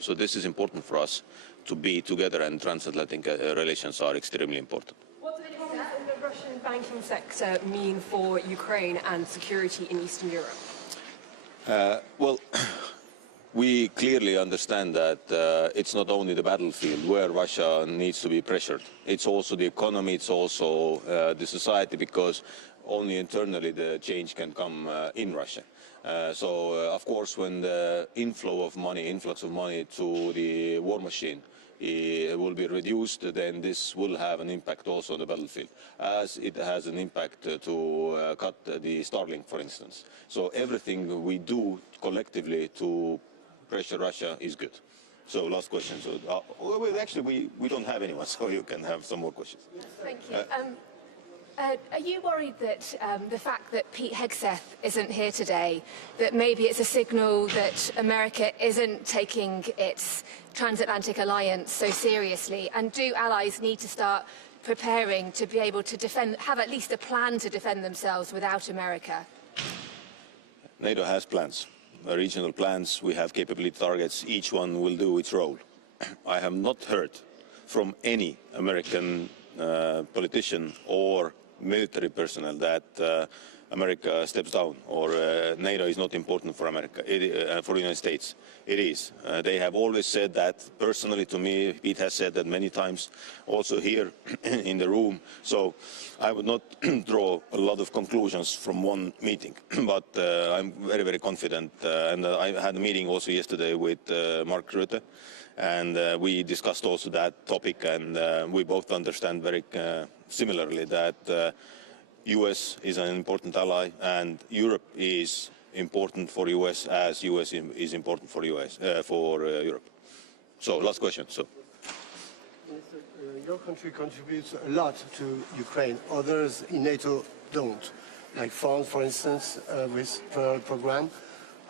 So this is important for us to be together, and transatlantic relations are extremely important. What do the problems in the Russian banking sector mean for Ukraine and security in Eastern Europe? Well, we clearly understand that it's not only the battlefield where Russia needs to be pressured. It's also the economy, it's also the society, because only internally the change can come in Russia. Of course, when the influx of money to the war machine will be reduced, then this will have an impact also on the battlefield, as it has an impact to cut the Starlink, for instance. So everything we do collectively to pressure Russia is good. So last question. So well, actually, we don't have anyone, so you can have some more questions. Thank you. Are you worried that the fact that Pete Hegseth isn't here today, that maybe it's a signal that America isn't taking its transatlantic alliance so seriously? And do allies need to start preparing to be able to defend, have at least a plan to defend themselves without America? NATO has plans, regional plans. We have capability targets. Each one will do its role. I have not heard from any American politician or military personnel that America steps down or NATO is not important for America, for the United States. It is. They have always said that. Personally, to me, Pete has said that many times, also here in the room. So I would not draw a lot of conclusions from one meeting, but I'm very, very confident. And I had a meeting also yesterday with Mark Rutte, and we discussed also that topic, and we both understand very similarly that US is an important ally, and Europe is important for US as US is important for Europe. So last question. So. Your country contributes a lot to Ukraine. Others in NATO don't, like France, for instance, with the program.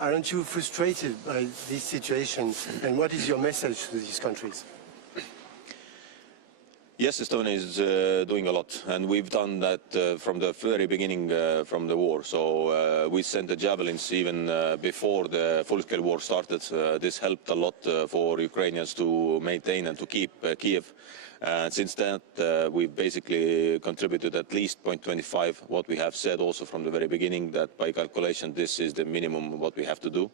Aren't you frustrated by these situations? And what is your message to these countries? Yes, Estonia is doing a lot, and we've done that from the very beginning from the war. So we sent the javelins even before the full-scale war started. This helped a lot for Ukrainians to maintain and to keep Kiev. Since that, we've basically contributed at least 0.25, what we have said also from the very beginning, that by calculation this is the minimum what we have to do.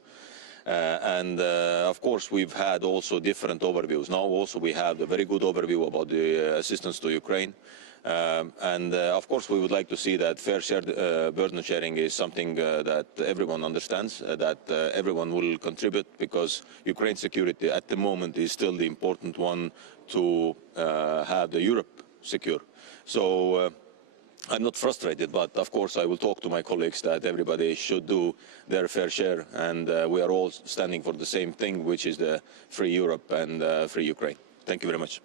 Of course, we've had also different overviews. Now also we have a very good overview about the assistance to Ukraine. Of course, we would like to see that fair share burden sharing is something that everyone understands, that everyone will contribute, because Ukraine's security at the moment is still the important one to have the Europe secure. So I'm not frustrated, but of course I will talk to my colleagues that everybody should do their fair share, and we are all standing for the same thing, which is the free Europe and free Ukraine. Thank you very much.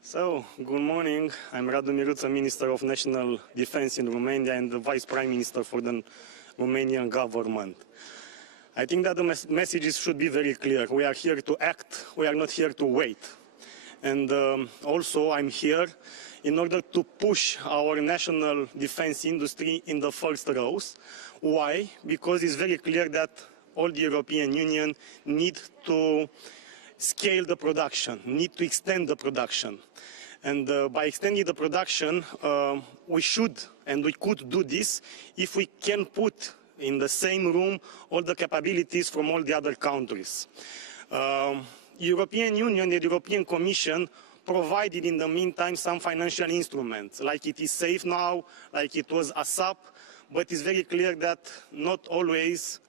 So, good morning. I'm Mykhailo Fedorov, Minister of National Defense in Romania and the Vice Prime Minister for the Romanian government. I think that the messages should be very clear. We are here to act. We are not here to wait. And also, I'm here in order to push our national defense industry in the first rows. Why? Because it's very clear that all the European Union need to scale the production, need to extend the production. And by extending the production, we should and we could do this if we can put in the same room all the capabilities from all the other countries. European Union and the European Commission provided in the meantime some financial instruments, like it is SAFE now, like it was ASAP, but it's very clear that not always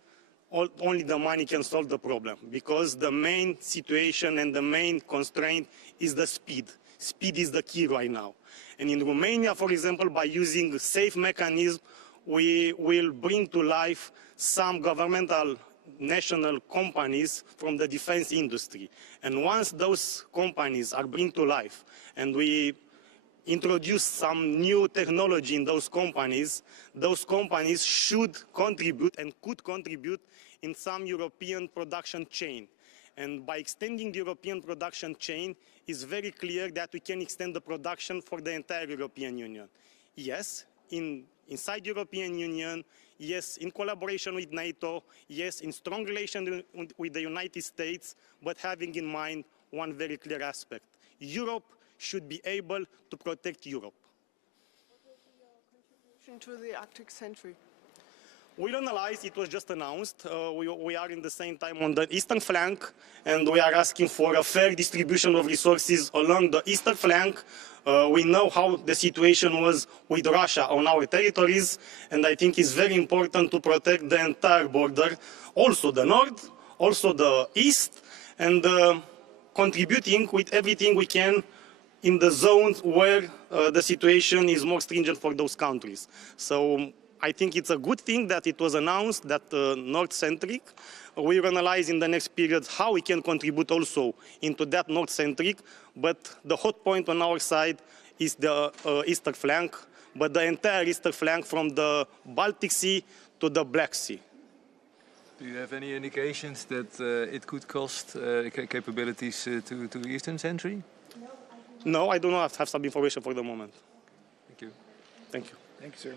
only the money can solve the problem, because the main situation and the main constraint is the speed. Speed is the key right now. And in Romania, for example, by using a safe mechanism, we will bring to life some governmental national companies from the defense industry. And once those companies are brought to life and we introduce some new technology in those companies should contribute and could contribute in some European production chain. And by extending the European production chain, it's very clear that we can extend the production for the entire European Union. Yes, inside the European Union, yes, in collaboration with NATO, yes, in strong relation with the United States, but having in mind one very clear aspect. Europe should be able to protect Europe. To the Arctic Century. We'll analyze, it was just announced. We are in the same time on the eastern flank, and we are asking for a fair distribution of resources along the eastern flank. We know how the situation was with Russia on our territories, and I think it's very important to protect the entire border, also the north, also the east, and contributing with everything we can in the zones where the situation is more stringent for those countries. So I think it's a good thing that it was announced that North-centric. We will analyze in the next period how we can contribute also into that North-centric, but the hot point on our side is the eastern flank, but the entire eastern flank from the Baltic Sea to the Black Sea. Do you have any indications that it could cost capabilities to the eastern century? No, I do not have some information for the moment. Thank you. Thank you. Thank you, sir.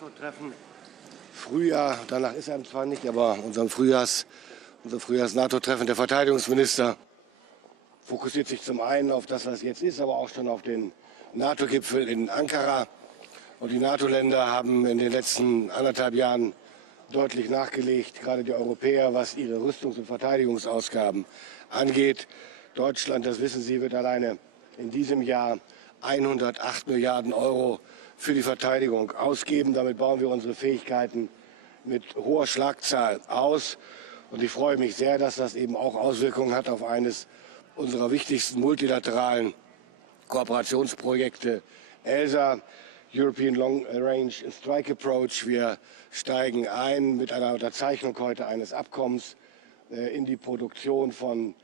NATO-Treffen. Frühjahr, danach ist er zwar nicht, aber unser Frühjahrs-NATO-Treffen der Verteidigungsminister fokussiert sich zum einen auf das, was jetzt ist, aber auch schon auf den NATO-Gipfel in Ankara. Und die NATO-Länder haben in den letzten 1,5 Jahren deutlich nachgelegt, gerade die Europäer, was ihre Rüstungs- und Verteidigungsausgaben angeht. Deutschland, das wissen Sie, wird alleine in diesem Jahr 108 Milliarden Euro für die Verteidigung ausgeben. Damit bauen wir unsere Fähigkeiten mit hoher Schlagzahl aus. Und ich freue mich sehr, dass das eben auch Auswirkungen hat auf eines unserer wichtigsten multilateralen Kooperationsprojekte, ELSA, European Long Range Strike Approach. Wir steigen ein mit einer Unterzeichnung heute eines Abkommens in die Produktion von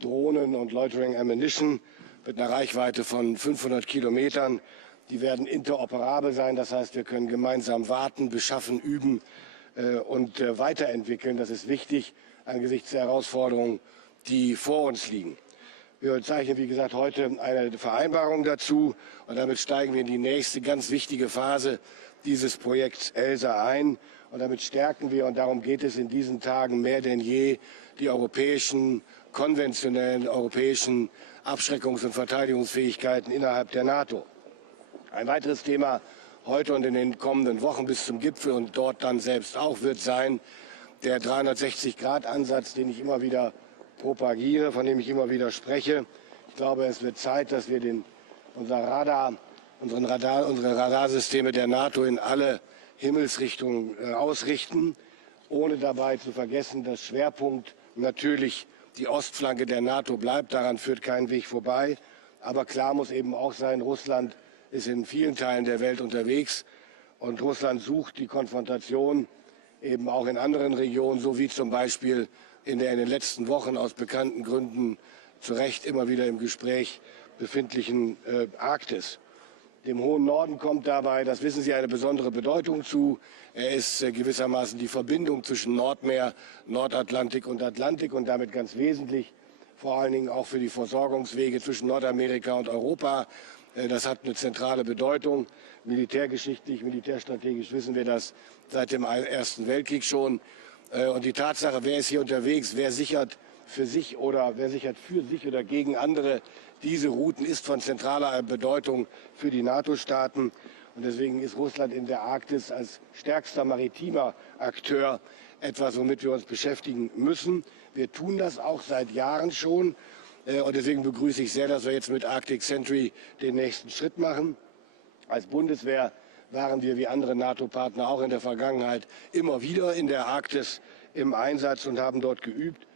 Drohnen und Loitering Ammunition mit einer Reichweite von 500 Kilometern. Die werden interoperabel sein, das heißt, wir können gemeinsam warten, beschaffen, üben und weiterentwickeln. Das ist wichtig angesichts der Herausforderungen, die vor uns liegen. Wir zeichnen, wie gesagt, heute eine Vereinbarung dazu und damit steigen wir in die nächste ganz wichtige Phase dieses Projekts ELSA ein. Und damit stärken wir, und darum geht es in diesen Tagen mehr denn je, die konventionellen europäischen Abschreckungs- und Verteidigungsfähigkeiten innerhalb der NATO. Ein weiteres Thema heute und in den kommenden Wochen bis zum Gipfel und dort dann selbst auch wird sein, der 360-Grad-Ansatz, den ich immer wieder propagiere, von dem ich immer wieder spreche. Ich glaube, es wird Zeit, dass wir unsere Radarsysteme der NATO in alle Himmelsrichtungen ausrichten, ohne dabei zu vergessen, dass Schwerpunkt natürlich die Ostflanke der NATO bleibt. Daran führt kein Weg vorbei. Aber klar muss eben auch sein, Russland ist in vielen Teilen der Welt unterwegs und Russland sucht die Konfrontation eben auch in anderen Regionen, so wie zum Beispiel in der in den letzten Wochen aus bekannten Gründen zu Recht immer wieder im Gespräch befindlichen Arktis. Dem hohen Norden kommt dabei, das wissen Sie, eine besondere Bedeutung zu. Er ist gewissermaßen die Verbindung zwischen Nordmeer, Nordatlantik und Atlantik und damit ganz wesentlich, vor allen Dingen auch für die Versorgungswege zwischen Nordamerika und Europa. Das hat eine zentrale Bedeutung. Militärgeschichtlich, militärstrategisch wissen wir das seit dem Ersten Weltkrieg schon. Und die Tatsache, wer ist hier unterwegs, wer sichert für sich oder gegen andere diese Routen, ist von zentraler Bedeutung für die NATO-Staaten. Und deswegen ist Russland in der Arktis als stärkster maritimer Akteur etwas, womit wir uns beschäftigen müssen. Wir tun das auch seit Jahren schon. Und deswegen begrüße ich sehr, dass wir jetzt mit Arctic Sentry den nächsten Schritt machen. Als Bundeswehr waren wir wie andere NATO-Partner auch in der Vergangenheit immer wieder in der Arktis im Einsatz und haben dort geübt.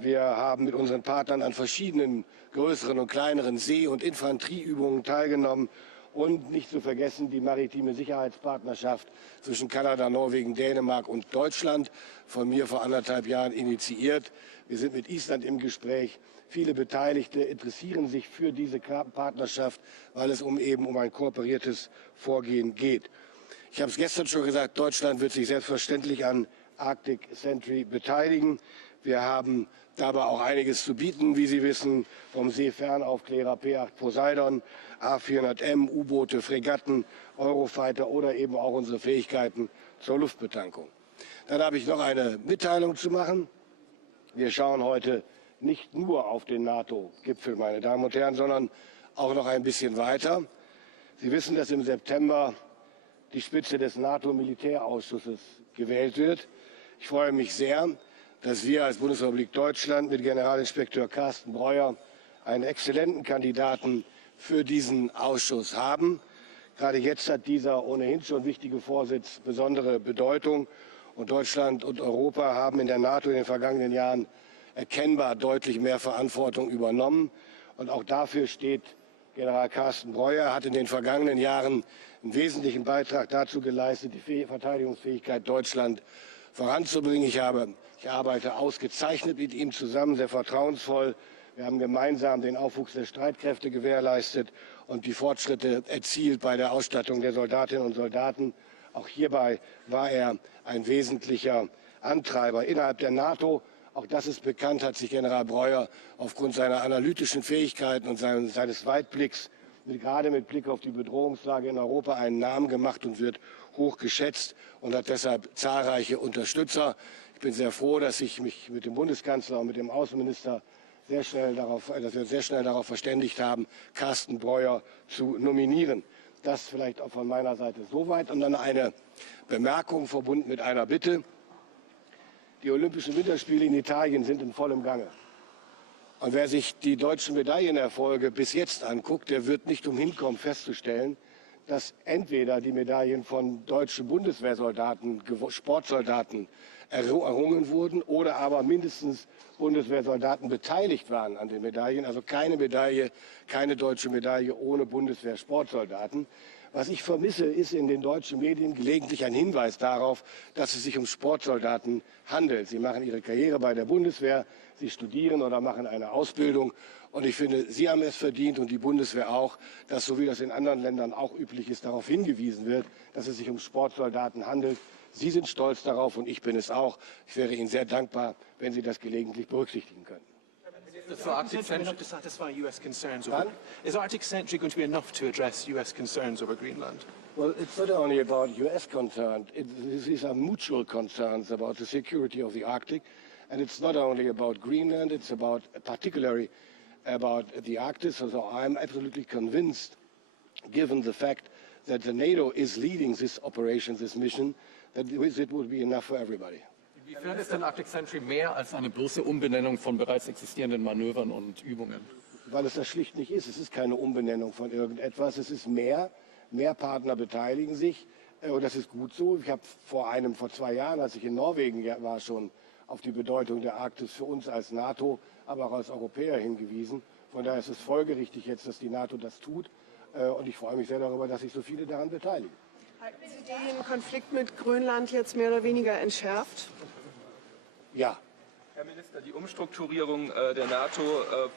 Wir haben mit unseren Partnern an verschiedenen größeren und kleineren See- und Infanterieübungen teilgenommen. Und nicht zu vergessen die maritime Sicherheitspartnerschaft zwischen Kanada, Norwegen, Dänemark und Deutschland, von mir vor 1,5 Jahren initiiert. Wir sind mit Island im Gespräch. Viele Beteiligte interessieren sich für diese Partnerschaft, weil es eben um ein kooperiertes Vorgehen geht. Ich habe es gestern schon gesagt, Deutschland wird sich selbstverständlich an Arctic Sentry beteiligen. Wir haben dabei auch einiges zu bieten, wie Sie wissen, vom Seefernaufklärer P8 Poseidon, A400M, U-Boote, Fregatten, Eurofighter oder eben auch unsere Fähigkeiten zur Luftbetankung. Dann habe ich noch eine Mitteilung zu machen. Wir schauen heute nicht nur auf den NATO-Gipfel, meine Damen und Herren, sondern auch noch ein bisschen weiter. Sie wissen, dass im September die Spitze des NATO-Militärausschusses gewählt wird. Ich freue mich sehr, dass wir als Bundesrepublik Deutschland mit Generalinspekteur Carsten Breuer einen exzellenten Kandidaten für diesen Ausschuss haben. Gerade jetzt hat dieser ohnehin schon wichtige Vorsitz besondere Bedeutung. Und Deutschland und Europa haben in der NATO in den vergangenen Jahren erkennbar deutlich mehr Verantwortung übernommen. Und auch dafür steht General Carsten Breuer. Er hat in den vergangenen Jahren einen wesentlichen Beitrag dazu geleistet, die Verteidigungsfähigkeit Deutschlands voranzubringen. Ich arbeite ausgezeichnet mit ihm zusammen, sehr vertrauensvoll. Wir haben gemeinsam den Aufwuchs der Streitkräfte gewährleistet und die Fortschritte erzielt bei der Ausstattung der Soldatinnen und Soldaten. Auch hierbei war er ein wesentlicher Antreiber innerhalb der NATO. Auch das ist bekannt, hat sich General Breuer aufgrund seiner analytischen Fähigkeiten und seines Weitblicks gerade mit Blick auf die Bedrohungslage in Europa einen Namen gemacht und wird hoch geschätzt und hat deshalb zahlreiche Unterstützer. Ich bin sehr froh, dass ich mich mit dem Bundeskanzler und mit dem Außenminister dass wir sehr schnell darauf verständigt haben, Carsten Breuer zu nominieren. Das vielleicht auch von meiner Seite soweit. Und dann eine Bemerkung verbunden mit einer Bitte. Die Olympischen Winterspiele in Italien sind in vollem Gange. Und wer sich die deutschen Medaillenerfolge bis jetzt anguckt, der wird nicht umhin kommen festzustellen, dass entweder die Medaillen von deutschen Bundeswehrsoldaten, Sportsoldaten errungen wurden oder aber mindestens Bundeswehrsoldaten beteiligt waren an den Medaillen. Also keine Medaille, keine deutsche Medaille ohne Bundeswehr-Sportsoldaten. Was ich vermisse, ist in den deutschen Medien gelegentlich ein Hinweis darauf, dass es sich um Sportsoldaten handelt. Sie machen ihre Karriere bei der Bundeswehr, sie studieren oder machen eine Ausbildung. Und ich finde, Sie haben es verdient und die Bundeswehr auch, dass, so wie das in anderen Ländern auch üblich ist, darauf hingewiesen wird, dass es sich um Sportsoldaten handelt. Sie sind stolz darauf und ich bin es auch. Ich wäre Ihnen sehr dankbar, wenn Sie das gelegentlich berücksichtigen können. Is Arctic Century enough to satisfy US concerns over, is Arctic Century going to be enough to address US concerns over Greenland? Well, it's not only about US concerns. These are mutual concerns about the security of the Arctic. And it's not only about Greenland, it's about particularly about the Arctic. So I'm absolutely convinced, given the fact that the NATO is leading this operation, this mission, that it will be enough for everybody. Inwiefern ist denn Arctic Century mehr als eine bloße Umbenennung von bereits existierenden Manövern und Übungen? Weil es das schlicht nicht ist. Es ist keine Umbenennung von irgendetwas. Es ist mehr. Mehr Partner beteiligen sich. Und das ist gut so. Ich habe vor 2 Jahren, als ich in Norwegen war, schon auf die Bedeutung der Arktis für uns als NATO, aber auch als Europäer hingewiesen. Von daher ist es folgerichtig jetzt, dass die NATO das tut. Und ich freue mich sehr darüber, dass sich so viele daran beteiligen. Halten Sie den Konflikt mit Grönland jetzt mehr oder weniger entschärft? Ja. Herr Minister, die Umstrukturierung der NATO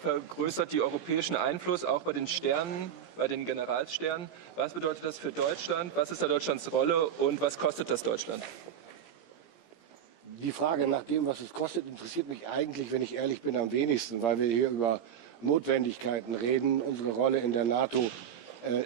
vergrößert den europäischen Einfluss auch bei den Sternen, bei den Generalssternen. Was bedeutet das für Deutschland? Was ist da Deutschlands Rolle und was kostet das Deutschland? Die Frage nach dem, was es kostet, interessiert mich eigentlich, wenn ich ehrlich bin, am wenigsten, weil wir hier über Notwendigkeiten reden, unsere Rolle in der NATO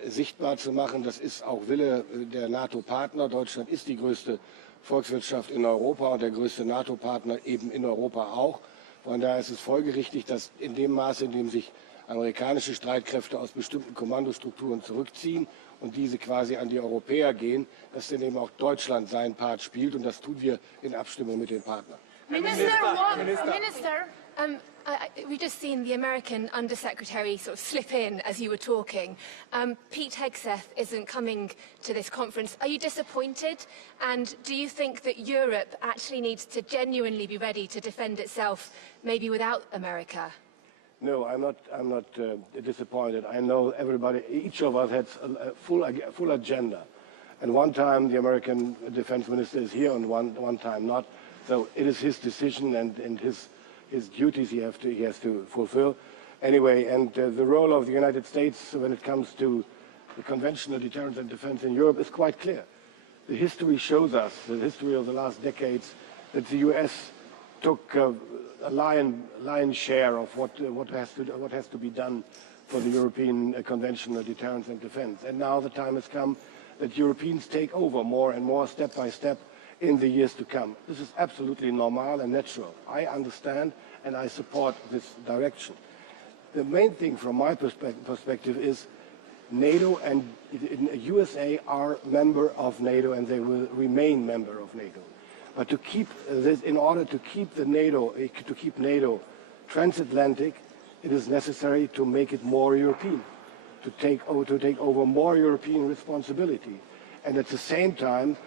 sichtbar zu machen. Das ist auch Wille der NATO-Partner. Deutschland ist die größte Volkswirtschaft in Europa und der größte NATO-Partner eben in Europa auch. Von daher ist es folgerichtig, dass in dem Maße, in dem sich amerikanische Streitkräfte aus bestimmten Kommandostrukturen zurückziehen und diese quasi an die Europäer gehen, dass dann eben auch Deutschland seinen Part spielt und das tun wir in Abstimmung mit den Partnern. We've just seen the American Undersecretary sort of slip in as you were talking. Pete Hegseth isn't coming to this conference. Are you disappointed? And do you think that Europe actually needs to genuinely be ready to defend itself, maybe without America? No, I'm not disappointed. I know everybody, each of us has a full agenda. And one time the American defense minister is here and one time not. So it is his decision and his duties he has to fulfill. Anyway, and the role of the United States when it comes to the conventional deterrence and defense in Europe is quite clear. The history shows us, the history of the last decades, that the US took a lion's share of what has to be done for the European conventional deterrence and defense. And now the time has come that Europeans take over more and more, step by step, in the years to come. This is absolutely normal and natural. I understand and I support this direction. The main thing from my perspective is NATO and USA are member of NATO and they will remain member of NATO. But to keep this, in order to keep NATO transatlantic, it is necessary to make it more European, to take over more European responsibility, and at the same time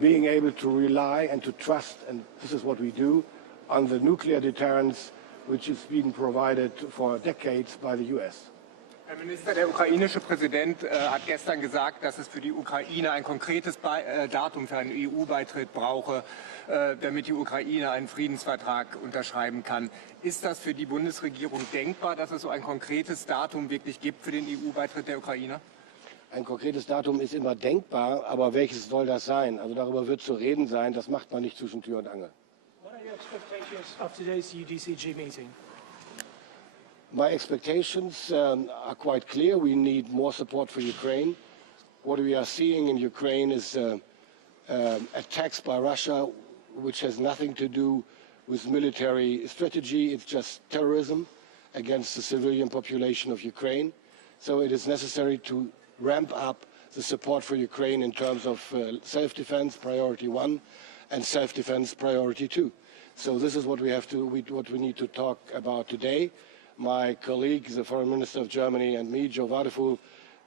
being able to rely and to trust, and this is what we do, on the nuclear deterrence which has been provided for decades by the US. Herr Minister, der ukrainische Präsident hat gestern gesagt, dass es für die Ukraine ein konkretes Datum für einen EU-Beitritt brauche, damit die Ukraine einen Friedensvertrag unterschreiben kann. Ist das für die Bundesregierung denkbar, dass es so ein konkretes Datum wirklich gibt für den EU-Beitritt der Ukraine? Ein konkretes Datum ist immer denkbar, aber welches soll das sein? Also darüber wird zu reden sein, das macht man nicht zwischen Tür und Angel. What are your expectations of today's UDCG meeting? My expectations are quite clear. We need more support for Ukraine. What we are seeing in Ukraine is attacks by Russia, which has nothing to do with military strategy. It's just terrorism against the civilian population of Ukraine. So it is necessary to ramp up the support for Ukraine in terms of self-defense, priority 1, and self-defense, priority 2. So this is what we need to talk about today. My colleague, the Foreign Minister of Germany, and me, Joe Wadefull,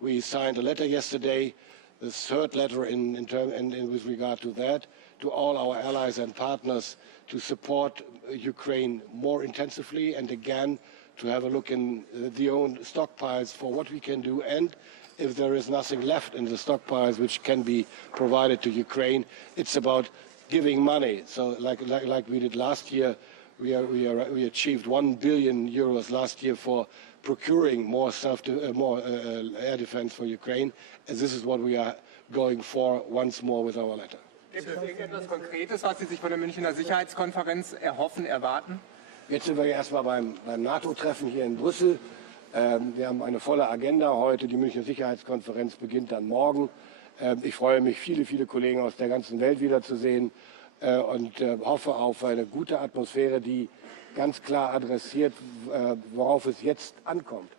we signed a letter yesterday, the third letter with regard to that, to all our allies and partners to support Ukraine more intensively, and again to have a look in the own stockpiles for what we can do, and if there is nothing left in the stockpiles which can be provided to Ukraine, it's about giving money. So like we did last year, we achieved 1 billion euros last year for procuring more air defense for Ukraine, and this is what we are going for once more with our letter. Gibt es irgendetwas Konkretes, was Sie sich von der Münchner Sicherheitskonferenz erhoffen, erwarten? Jetzt sind wir erstmal beim NATO-Treffen hier in Brüssel. Wir haben eine volle Agenda heute. Die Münchner Sicherheitskonferenz beginnt dann morgen. Ich freue mich, viele Kollegen aus der ganzen Welt wiederzusehen und hoffe auf eine gute Atmosphäre, die ganz klar adressiert, worauf es jetzt ankommt.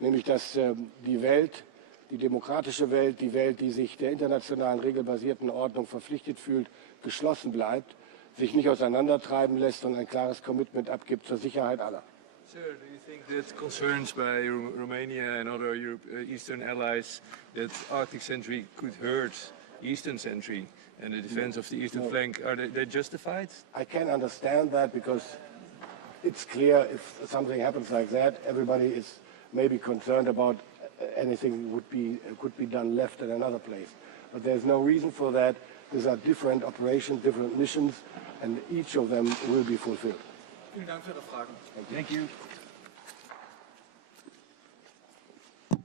Nämlich, dass die Welt, die demokratische Welt, die Welt, die sich der internationalen regelbasierten Ordnung verpflichtet fühlt, geschlossen bleibt, sich nicht auseinandertreiben lässt und ein klares Commitment abgibt zur Sicherheit aller. Sir, do you think that concerns by Romania and other Eastern allies that Arctic sentry could hurt Eastern sentry and the defense of the eastern flank, are they justified? I can understand that because it's clear if something happens like that, everybody is maybe concerned about anything could be done left in another place. But there's no reason for that. These are different operations, different missions, and each of them will be fulfilled. Vielen Dank für Ihre Fragen. Thank you. Good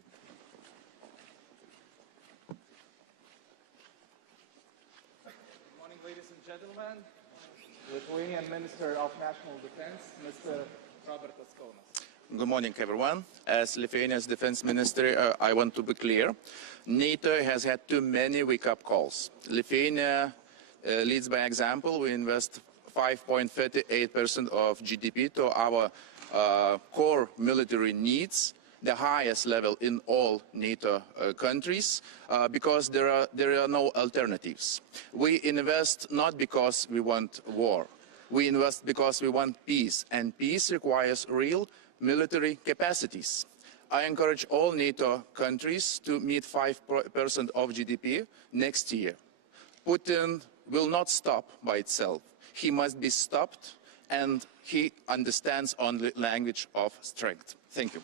morning, ladies and gentlemen. Lithuanian Minister of National Defense, Mr. Robert Askonas. Good morning, everyone. As Lithuania's defense minister, I want to be clear. NATO has had too many wake-up calls. Lithuania leads by example. We invest 5.38% of GDP to our core military needs, the highest level in all NATO countries, because there are no alternatives. We invest not because we want war. We invest because we want peace, and peace requires real military capacities. I encourage all NATO countries to meet 5% of GDP next year. Putin will not stop by itself. He must be stopped, and he understands only language of strength. Thank you.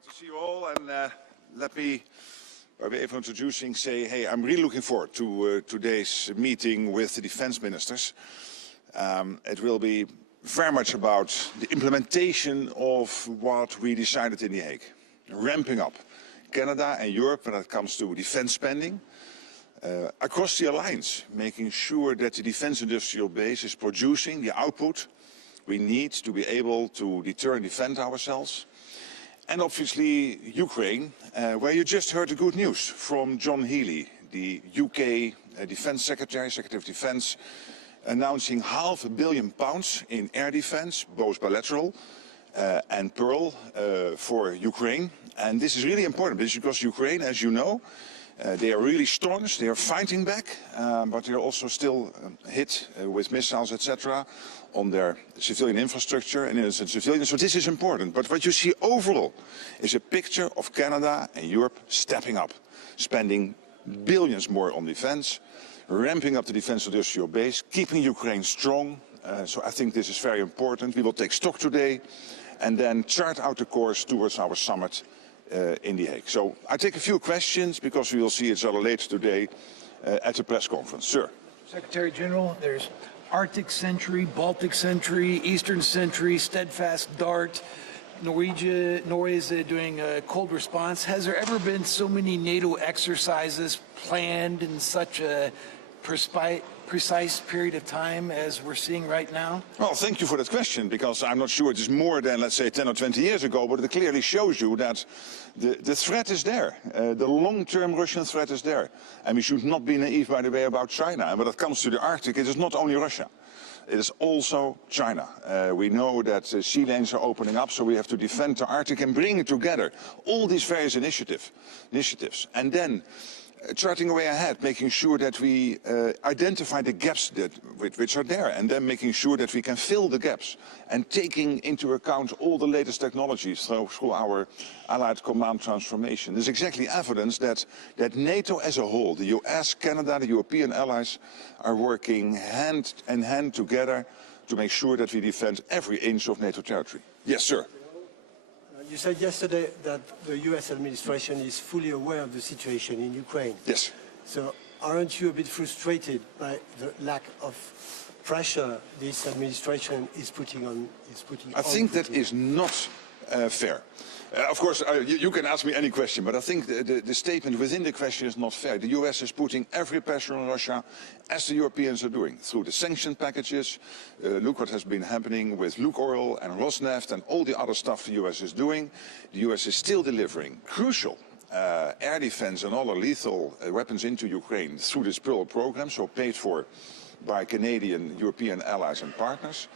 morning to see you all, and let me, by way of introducing, say, hey, I'm really looking forward to today's meeting with the defense ministers. It will be very much about the implementation of what we decided in The Hague, ramping up Canada and Europe when it comes to defense spending, across the alliance, making sure that the defense industrial base is producing the output we need to be able to deter and defend ourselves. And obviously Ukraine, where you just heard the good news from John Healey, the UK Defence Secretary of Defence, announcing £500 million in air defence, both bilateral and Pearl, for Ukraine. And this is really important because Ukraine, as you know, they are really staunch, they are fighting back, but they are also still hit with missiles, etc., on their civilian infrastructure and innocent civilians. So this is important. But what you see overall is a picture of Canada and Europe stepping up, spending billions more on defense, ramping up the defense industrial base, keeping Ukraine strong. So I think this is very important. We will take stock today and then chart out the course towards our summit in The Hague. So I take a few questions because we will see each other later today at the press conference. Sir. Secretary General, there's Arctic Sentry, Baltic Sentry, Eastern Sentry, Steadfast Dart. Norway is doing a cold response. Has there ever been so many NATO exercises planned in such a precise period of time as we're seeing right now? Well, thank you for that question, because I'm not sure it is more than, let's say, 10 or 20 years ago, but it clearly shows you that the threat is there. The long-term Russian threat is there. And we should not be naive, by the way, about China. And when it comes to the Arctic, it is not only Russia. It is also China. We know that sea lanes are opening up, so we have to defend the Arctic and bring together all these various initiatives. And then charting a way ahead, making sure that we identify the gaps which are there, and then making sure that we can fill the gaps, and taking into account all the latest technologies through our Allied Command transformation. There's exactly evidence that NATO as a whole, the US, Canada, the European allies, are working hand in hand together to make sure that we defend every inch of NATO territory. Yes, sir. You said yesterday that the US administration is fully aware of the situation in Ukraine. Yes. So aren't you a bit frustrated by the lack of pressure this administration is putting on? I think that is not fair. Of course, you can ask me any question, but I think the statement within the question is not fair. The US is putting every pressure on Russia, as the Europeans are doing, through the sanction packages. Look what has been happening with Lukoil and Rosneft and all the other stuff the US is doing. The US is still delivering crucial air defense and other lethal weapons into Ukraine through this Pearl program, so paid for by Canadian, European allies and partners.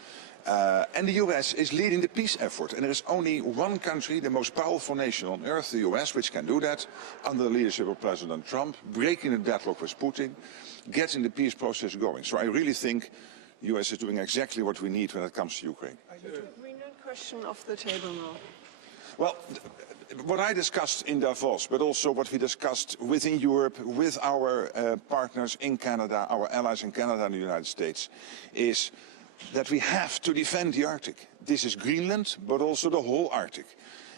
And the US is leading the peace effort. And there is only one country, the most powerful nation on earth, the US, which can do that under the leadership of President Trump, breaking the deadlock with Putin, getting the peace process going. So I really think the US is doing exactly what we need when it comes to Ukraine. Greenland question off the table now. Well, what I discussed in Davos, but also what we discussed within Europe with our partners in Canada, our allies in Canada and the United States, is that we have to defend the Arctic. This is Greenland, but also the whole Arctic.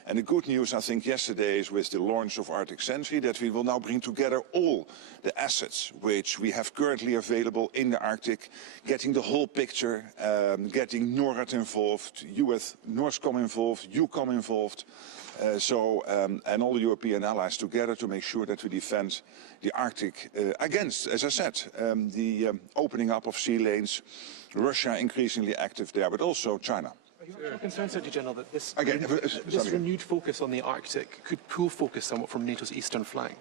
And the good news, I think, yesterday is with the launch of Arctic Sentry that we will now bring together all the assets which we have currently available in the Arctic, getting the whole picture, getting NORAD involved, US NORSCOM involved, EUCOM involved, and all the European allies together to make sure that we defend the Arctic against, as I said, the opening up of sea lanes, Russia increasingly active there, but also China. Are you not concerned, Secretary General, that this renewed focus on the Arctic could pull focus somewhat from NATO's eastern flank?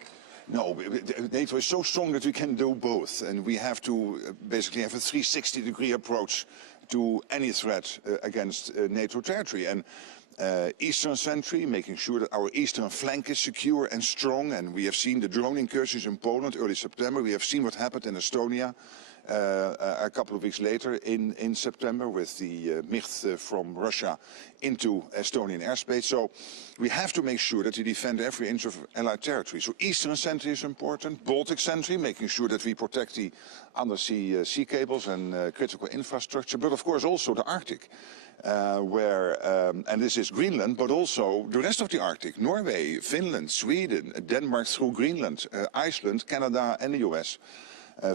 No, NATO is so strong that we can do both, and we have to basically have a 360-degree approach to any threat against NATO territory. And Eastern Sentry, making sure that our eastern flank is secure and strong, and we have seen the drone incursions in Poland early September. We have seen what happened in Estonia a couple of weeks later in September with the Mykh from Russia into Estonian airspace. So we have to make sure that we defend every inch of Allied territory. So Eastern Sentry is important, Baltic Sentry, making sure that we protect the undersea sea cables and critical infrastructure, but of course also the Arctic. And this is Greenland, but also the rest of the Arctic, Norway, Finland, Sweden, Denmark through Greenland, Iceland, Canada and the US,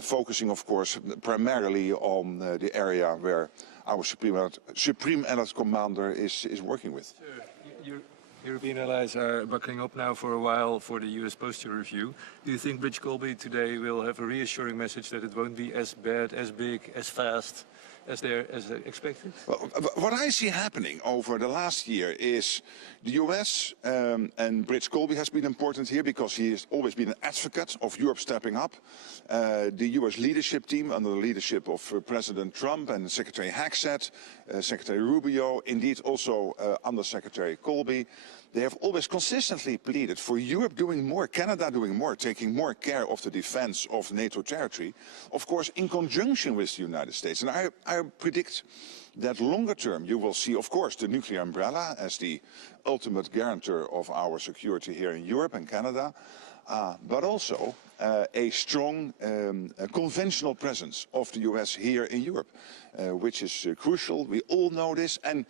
focusing of course primarily on the area where our Supreme Allied Commander is working with. European allies are buckling up now for a while for the US posture review. Do you think Bridge Colby today will have a reassuring message that it won't be as bad, as big, as fast as expected? Well, what I see happening over the last year is the US and Bridge Colby has been important here because he has always been an advocate of Europe stepping up. The US leadership team under the leadership of President Trump and Secretary Hagsett, Secretary Rubio, indeed also Under Secretary Colby, they have always consistently pleaded for Europe doing more, Canada doing more, taking more care of the defense of NATO territory, of course in conjunction with the United States. And I predict that longer term you will see, of course, the nuclear umbrella as the ultimate guarantor of our security here in Europe and Canada, but also a strong conventional presence of the US here in Europe, which is crucial. We all know this. And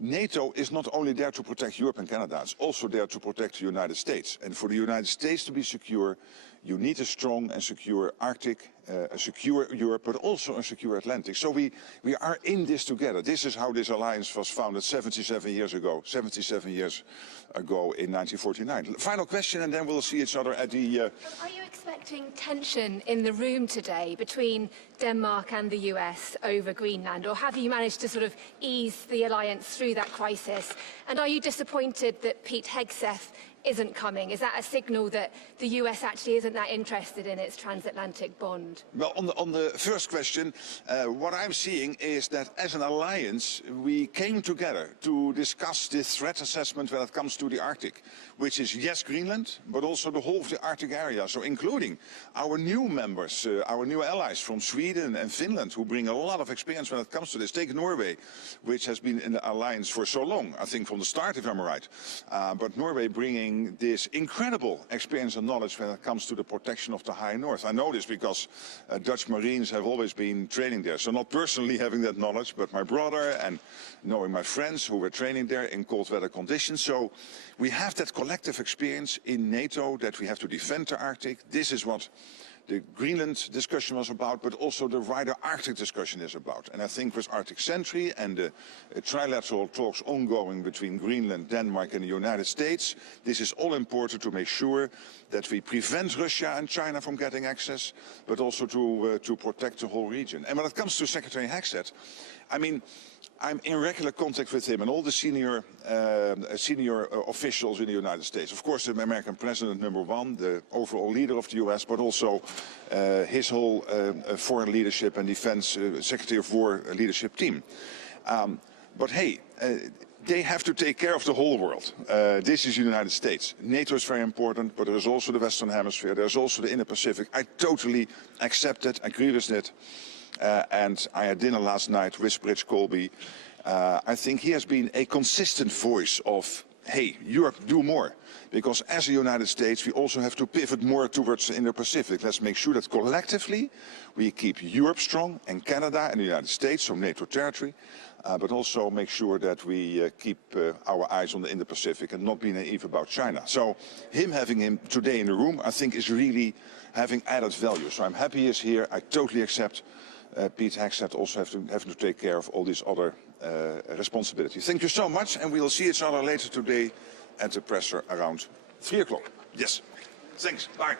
NATO is not only there to protect Europe and Canada, it's also there to protect the United States. And for the United States to be secure, you need a strong and secure Arctic, a secure Europe, but also a secure Atlantic. So we are in this together. This is how this alliance was founded 77 years ago in 1949. Final question, and then we'll see each other at the... Are you expecting tension in the room today between Denmark and the US over Greenland, or have you managed to sort of ease the alliance through that crisis? And are you disappointed that Pete Hegseth isn't coming? Is that a signal that the US actually isn't that interested in its transatlantic bond? Well, on the first question, what I'm seeing is that as an alliance, we came together to discuss this threat assessment when it comes to the Arctic, which is, yes, Greenland, but also the whole of the Arctic area, so including our new members, our new allies from Sweden and Finland, who bring a lot of experience when it comes to this. Take Norway, which has been in the alliance for so long, I think from the start, if I'm right, but Norway bringing this incredible experience and knowledge when it comes to the protection of the high north. I know this because Dutch Marines have always been training there, so not personally having that knowledge, but my brother and knowing my friends who were training there in cold weather conditions. So we have that collective experience in NATO that we have to defend the Arctic. This is what the Greenland discussion was about, but also the wider Arctic discussion is about. And I think with Arctic Sentry and the trilateral talks ongoing between Greenland, Denmark and the United States, this is all important to make sure that we prevent Russia and China from getting access, but also to protect the whole region. And when it comes to Secretary Hagsett, I mean, I'm in regular contact with him and all the senior officials in the United States. Of course, the American president, #1, the overall leader of the US, but also his whole foreign leadership and defense Secretary of War leadership team. But hey, they have to take care of the whole world. This is the United States. NATO is very important, but there is also the Western Hemisphere. There's also the Indo-Pacific. I totally accept it, agree with it. And I had dinner last night with Bridge Colby. I think he has been a consistent voice of, hey, Europe, do more. Because as the United States, we also have to pivot more towards the Indo-Pacific. Let's make sure that collectively we keep Europe strong and Canada and the United States, so NATO territory, but also make sure that we keep our eyes on the Indo-Pacific and not be naive about China. So having him today in the room, I think is really having added value. So I'm happy he is here. I totally accept Pete Hegseth also having to take care of all these other responsibilities. Thank you so much, and we will see each other later today at the presser around 3 o'clock. Yes. Thanks. Bye.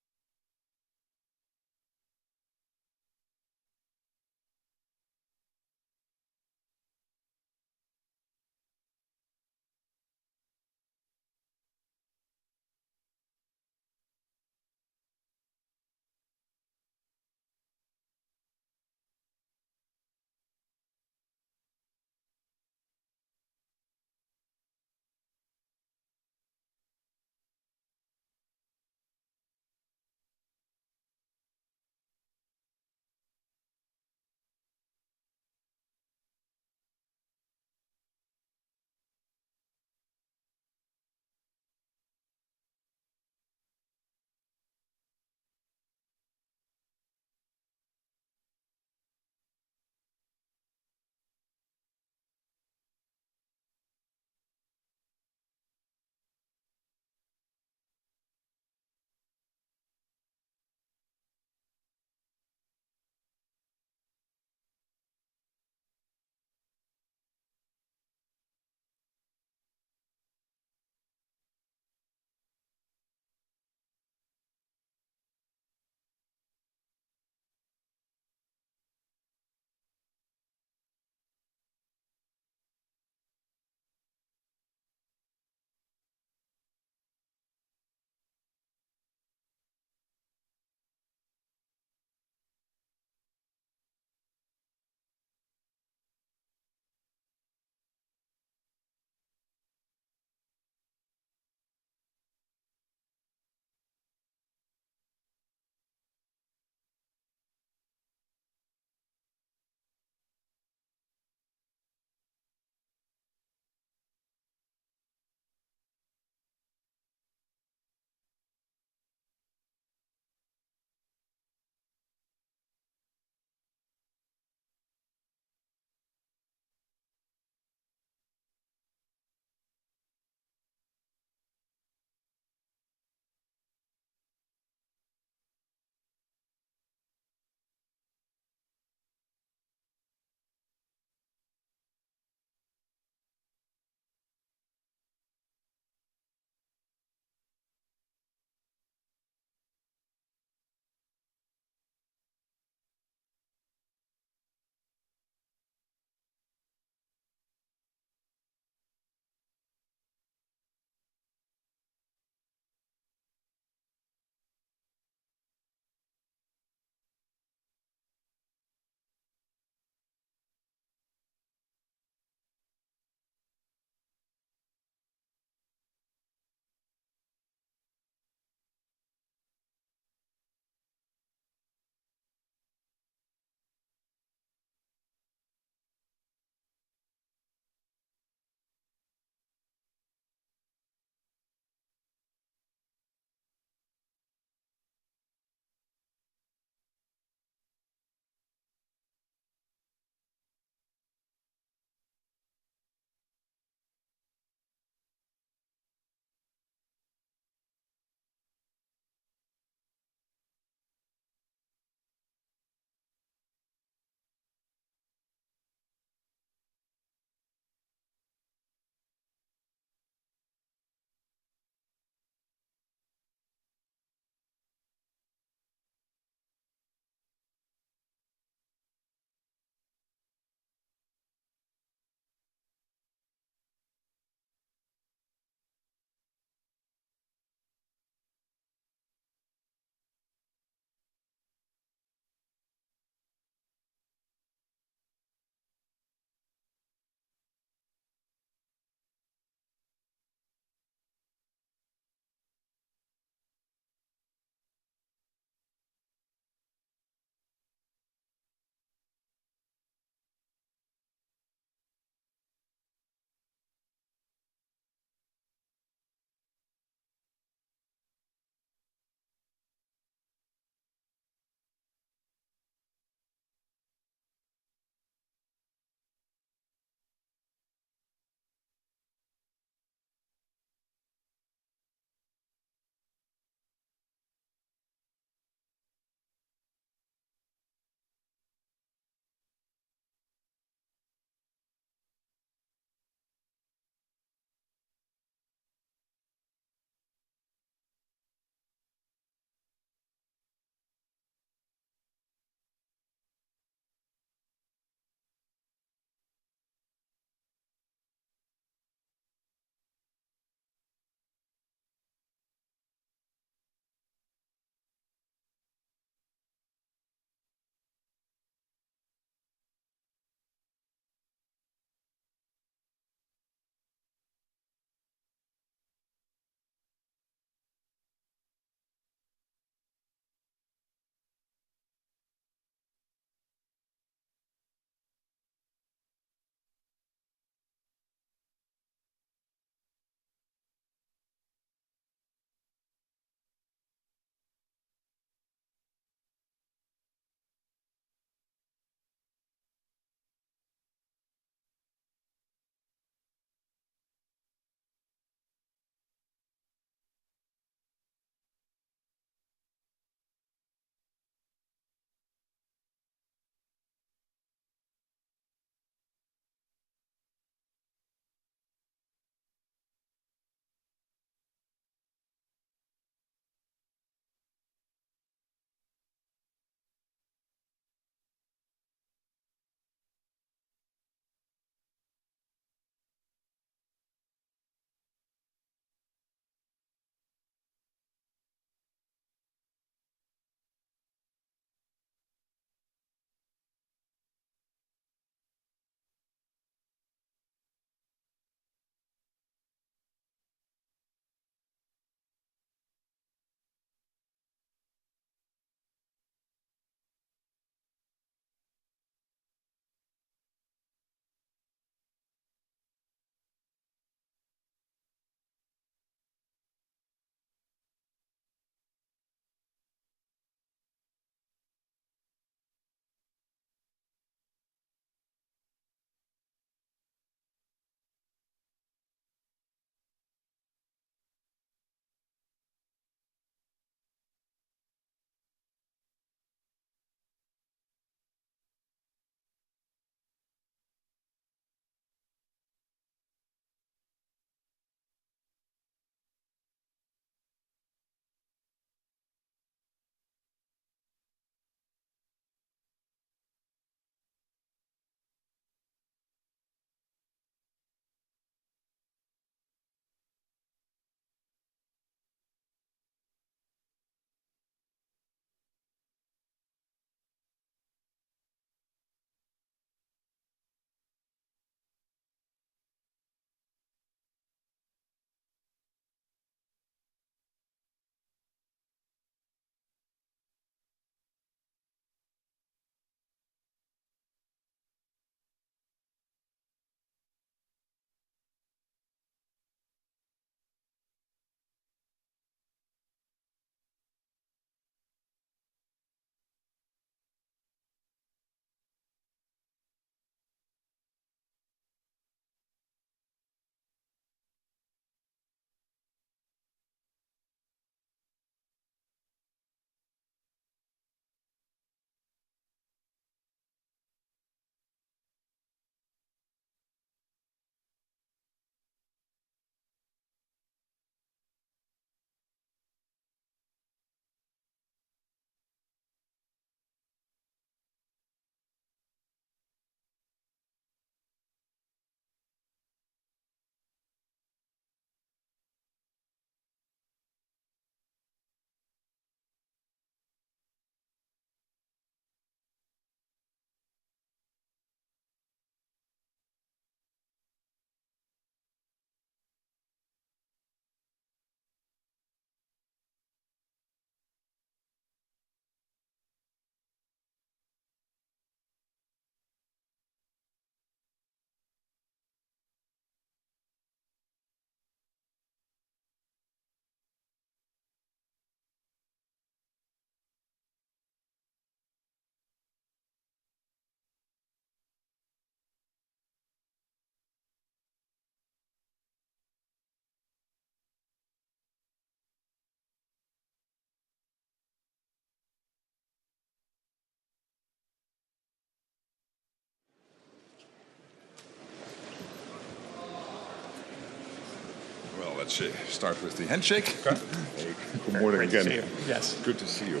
let's start with the handshake. Okay. Hey, good morning again. Yes. Good to see you.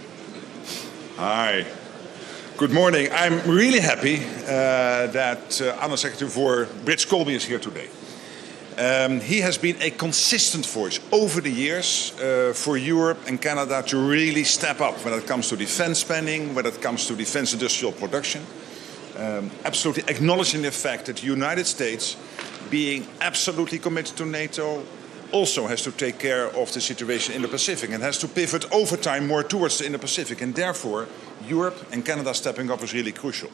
Hi. Good morning. I'm really happy that Under Secretary for Brits Colby is here today. He has been a consistent voice over the years for Europe and Canada to really step up when it comes to defense spending, when it comes to defense industrial production. Absolutely acknowledging the fact that the United States, being absolutely committed to NATO, also has to take care of the situation in the Pacific and has to pivot over time more towards the Indo-Pacific. And therefore, Europe and Canada stepping up is really crucial.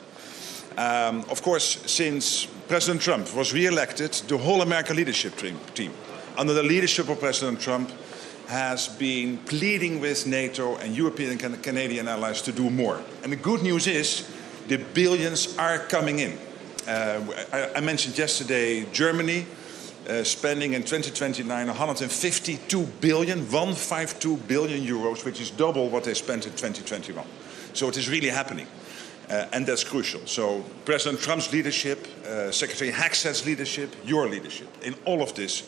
Of course, since President Trump was re-elected, the whole American leadership team, under the leadership of President Trump, has been pleading with NATO and European and Canadian allies to do more. And the good news is, the billions are coming in. I mentioned yesterday Germany spending in 2029 152 billion, 152 billion euros, which is double what they spent in 2021. So it is really happening. And that's crucial. So President Trump's leadership, Secretary Hegseth's leadership, your leadership in all of this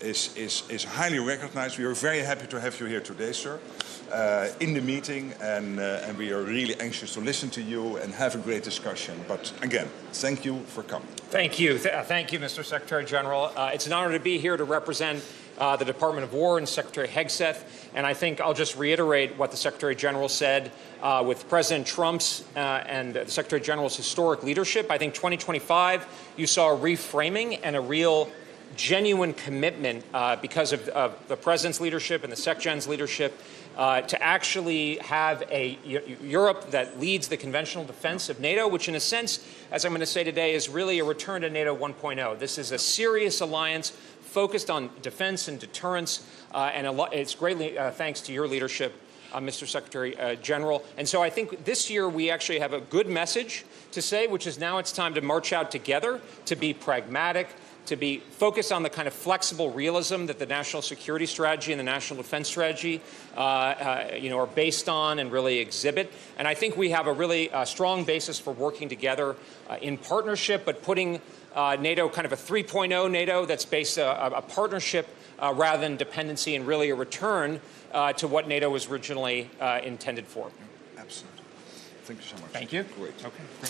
is highly recognized. We are very happy to have you here today, sir, in the meeting, and we are really anxious to listen to you and have a great discussion. But again, thank you for coming. Thank you. Thank you, Mr. Secretary General. It's an honor to be here to represent the Department of War and Secretary Hegseth. And I think I'll just reiterate what the Secretary General said with President Trump's and the Secretary General's historic leadership. I think 2025, you saw a reframing and a real genuine commitment because of the President's leadership and the SecGen's leadership to actually have a Europe that leads the conventional defense of NATO, which in a sense, as I'm going to say today, is really a return to NATO 1.0. This is a serious alliance focused on defense and deterrence, and it's greatly thanks to your leadership, Mr. Secretary General. And so I think this year we actually have a good message to say, which is now it's time to march out together, to be pragmatic, to be focused on the kind of flexible realism that the national security strategy and the national defense strategy are based on and really exhibit. And I think we have a really strong basis for working together in partnership, but putting NATO kind of a 3.0 NATO that's based a partnership rather than dependency, and really a return to what NATO was originally intended for. Absolutely. Thank you so much. Thank you. Great. Okay.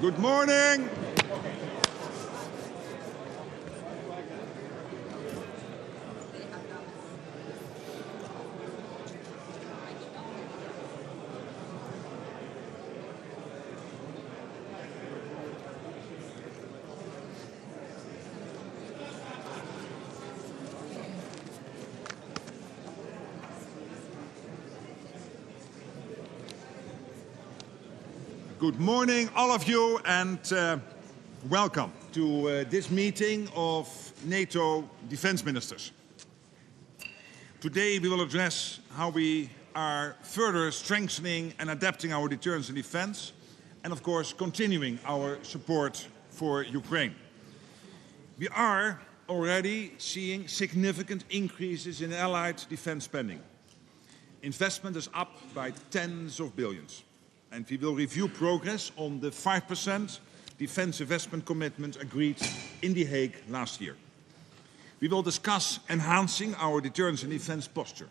Good morning. Good morning, all of you, and welcome to this meeting of NATO Defense Ministers. Today we will address how we are further strengthening and adapting our deterrence and defense, and of course continuing our support for Ukraine. We are already seeing significant increases in Allied defense spending. Investment is up by tens of billions. And we will review progress on the 5% defense investment commitment agreed in The Hague last year. We will discuss enhancing our deterrence and defense posture.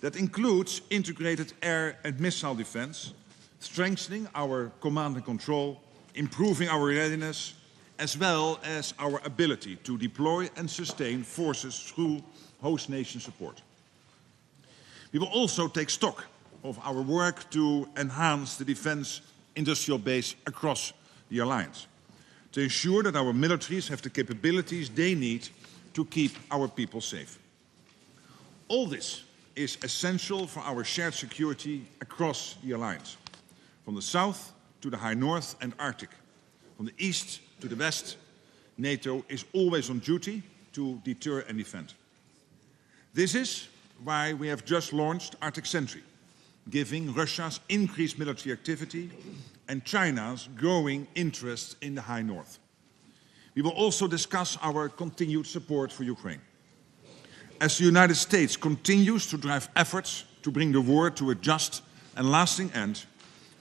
That includes integrated air and missile defense, strengthening our command and control, improving our readiness, as well as our ability to deploy and sustain forces through host nation support. We will also take stock of our work to enhance the defense industrial base across the alliance, to ensure that our militaries have the capabilities they need to keep our people safe. All this is essential for our shared security across the alliance, from the south to the high north and Arctic, from the east to the west. NATO is always on duty to deter and defend. This is why we have just launched Arctic Sentry, giving Russia's increased military activity and China's growing interest in the high north. We will also discuss our continued support for Ukraine. As the United States continues to drive efforts to bring the war to a just and lasting end,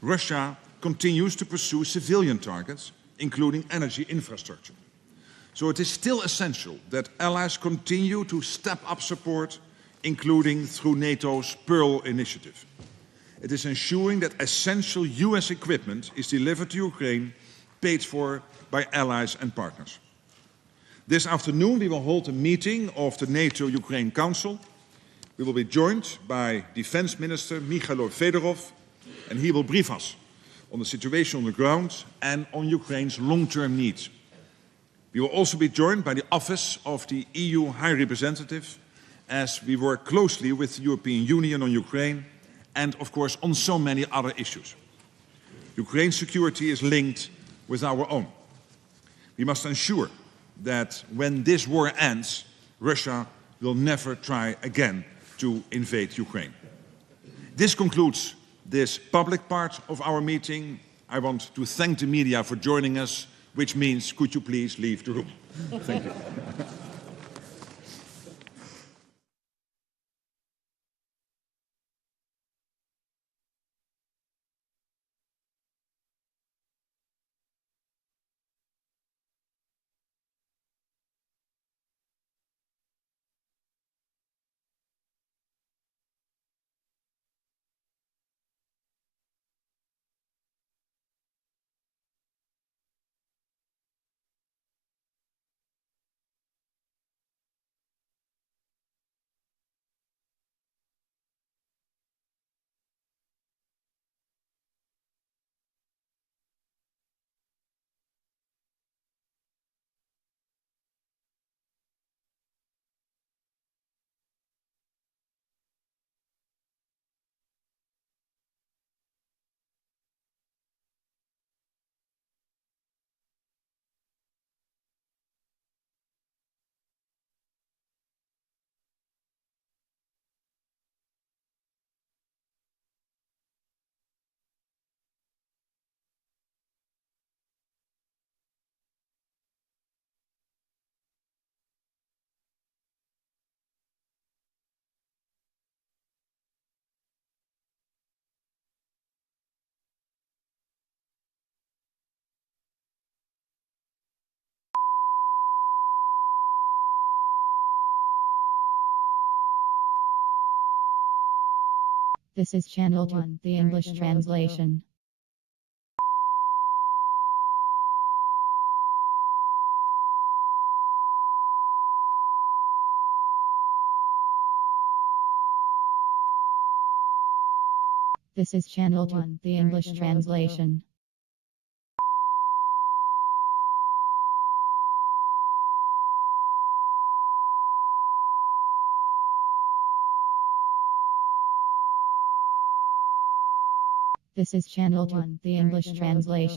Russia continues to pursue civilian targets, including energy infrastructure. So it is still essential that allies continue to step up support, including through NATO's Pearl initiative. It is ensuring that essential US equipment is delivered to Ukraine, paid for by allies and partners. This afternoon we will hold a meeting of the NATO-Ukraine Council. We will be joined by Defense Minister Mykhailo Fedorov, and he will brief us on the situation on the ground and on Ukraine's long-term needs. We will also be joined by the Office of the EU High Representative as we work closely with the European Union on Ukraine and, of course, on so many other issues. Ukraine's security is linked with our own. We must ensure that when this war ends, Russia will never try again to invade Ukraine. This concludes this public part of our meeting. I want to thank the media for joining us, which means, could you please leave the room? Thank you. This is Channel 1, the English translation. This is Channel 1, the English translation. This is Channel 1, the English translation.